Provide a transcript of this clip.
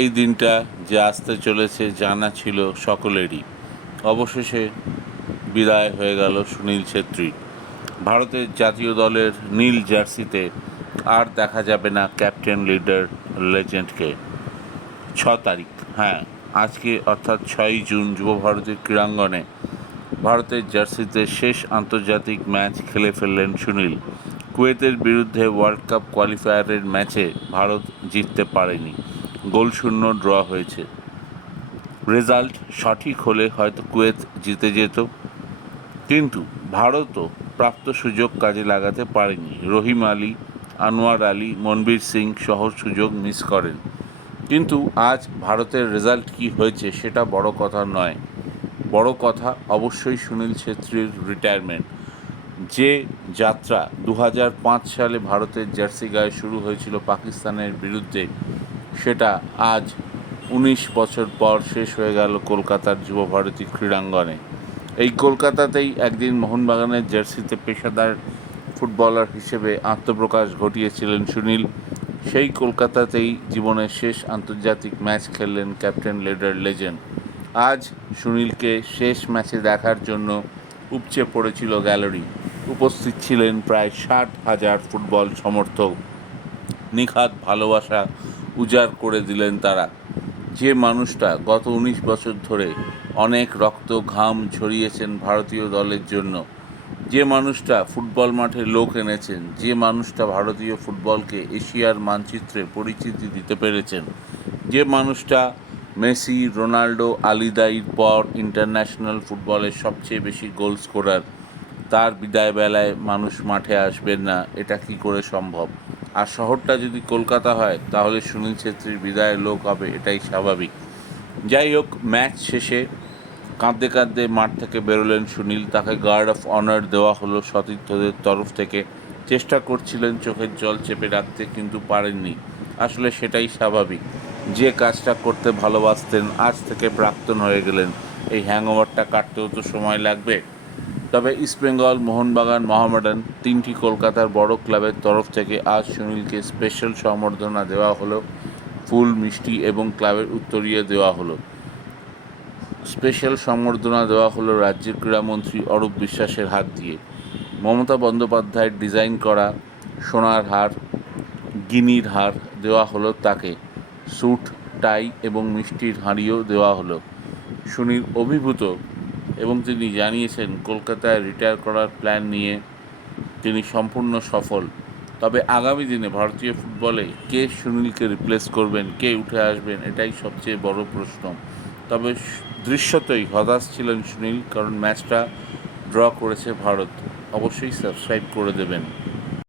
এই দিনটা যে আসতে চলেছে জানা ছিল সকলেরই। অবশেষে বিদায় হয়ে গেল সুনীল ছেত্রী। ভারতের জাতীয় দলের নীল জার্সিতে আর দেখা যাবে না ক্যাপ্টেন লিডার লেজেন্ডকে। 6 তারিখ, হ্যাঁ, আজকে অর্থাৎ 6ই জুন যুবভারতী ক্রীড়াঙ্গনে ভারতের জার্সিতে শেষ আন্তর্জাতিক ম্যাচ খেলে ফেললেন সুনীল। কুয়েতের বিরুদ্ধে ওয়ার্ল্ড কাপ কোয়ালিফায়ারের ম্যাচে ভারত জিততে পারেনি, গোলশূন্য ড্র হয়েছে। রেজাল্ট সঠিক হলে হয়তো কুয়েত জিতে যেত, কিন্তু ভারতও প্রাপ্ত সুযোগ কাজে লাগাতে পারেনি। রহিম আলী, আনোয়ার আলী, মনবীর সিং সহ সুযোগ মিস করেন। কিন্তু আজ ভারতের রেজাল্ট কী হয়েছে সেটা বড় কথা নয়। বড় কথা অবশ্যই সুনীল ছেত্রীর রিটায়ারমেন্ট। যে যাত্রা 2005 সালে ভারতের জার্সি গায়ে শুরু হয়েছিল পাকিস্তানের বিরুদ্ধে, সেটা আজ 19 বছর পর শেষ হয়ে গেল কলকাতার যুবভারতী ক্রীড়াঙ্গনে। এই কলকাতাতেই একদিন মোহনবাগানের জার্সিতে পেশাদার ফুটবলার হিসেবে আত্মপ্রকাশ ঘটিয়েছিলেন সুনীল। সেই কলকাতাতেই জীবনের শেষ আন্তর্জাতিক ম্যাচ খেললেন ক্যাপ্টেন লিডার লেজেন্ড। আজ সুনীলকে শেষ ম্যাচে দেখার জন্য উপচে পড়েছিল গ্যালারি। উপস্থিত ছিলেন প্রায় 60,000 ফুটবল সমর্থক। নিখাদ ভালোবাসা উজাড় করে দিলেন তারা। যে মানুষটা গত 19 বছর ধরে অনেক রক্ত ঘাম ঝরিয়েছেন ভারতীয় দলের জন্য, যে মানুষটা ফুটবল মাঠে লোক এনেছেন, যে মানুষটা ভারতীয় ফুটবলকে এশিয়ার মানচিত্রে পরিচিতি দিতে পেরেছেন, যে মানুষটা মেসি, রোনাল্ডো, আলিদাইর পর ইন্টারন্যাশনাল ফুটবলের সবচেয়ে বেশি গোল স্কোরার, তার বিদায় বেলায় মানুষ মাঠে আসবেন না, এটা কি করে সম্ভব? আর শহরটা যদি কলকাতা হয় তাহলে সুনীল ছেত্রীর বিদায়ের লোক হবে, এটাই স্বাভাবিক। যাই হোক, ম্যাচ শেষে কাঁদতে কাঁদতে মাঠ থেকে বেরোলেন সুনীল। তাকে গার্ড অফ অনার দেওয়া হলো সতীর্থদের তরফ থেকে। চেষ্টা করছিলেন চোখের জল চেপে রাখতে, কিন্তু পারেননি। আসলে সেটাই স্বাভাবিক। যে কাজটা করতে ভালোবাসতেন আজ থেকে প্রাক্তন হয়ে গেলেন, এই হ্যাংওভারটা কাটতেও তো সময় লাগবে। তবে ইস্টবেঙ্গল, মোহনবাগান, মোহামেডান তিনটি কলকাতার বড় ক্লাবের তরফ থেকে আজ সুনীলকে স্পেশাল সম্বর্ধনা দেওয়া হলো। ফুল, মিষ্টি এবং ক্লাবের উত্তরীয় দেওয়া হলো। স্পেশাল সম্বর্ধনা দেওয়া হলো রাজ্যের ক্রীড়ামন্ত্রী অরূপ বিশ্বাসের হাত দিয়ে। মমতা বন্দ্যোপাধ্যায়ের ডিজাইন করা সোনার হার, গিনির হার দেওয়া হলো তাকে। স্যুট, টাই এবং মিষ্টির হাঁড়িও দেওয়া হলো। সুনীল অভিভূত এবং তিনি জানিয়েছেন কলকাতায় রিটায়ার করার প্ল্যান নিয়ে তিনি সম্পূর্ণ সফল। তবে আগামী দিনে ভারতীয় ফুটবলে কে সুনীলকে রিপ্লেস করবেন, কে উঠে আসবেন, এটাই সবচেয়ে বড় প্রশ্ন। তবে দৃশ্যতই হতাশ ছিলেন সুনীল, কারণ ম্যাচটা ড্র করেছে ভারত। অবশ্যই সাবস্ক্রাইব করে দেবেন।